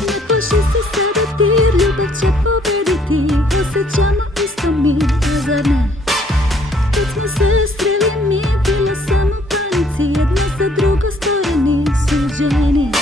Ne plaši se sada tir, ljubav će pobediti. Osjećamo isto mi, a zar ne? Kad smo se sreli mi je bilo samo u panici. Jedno za drugo stvoreni, suđeni.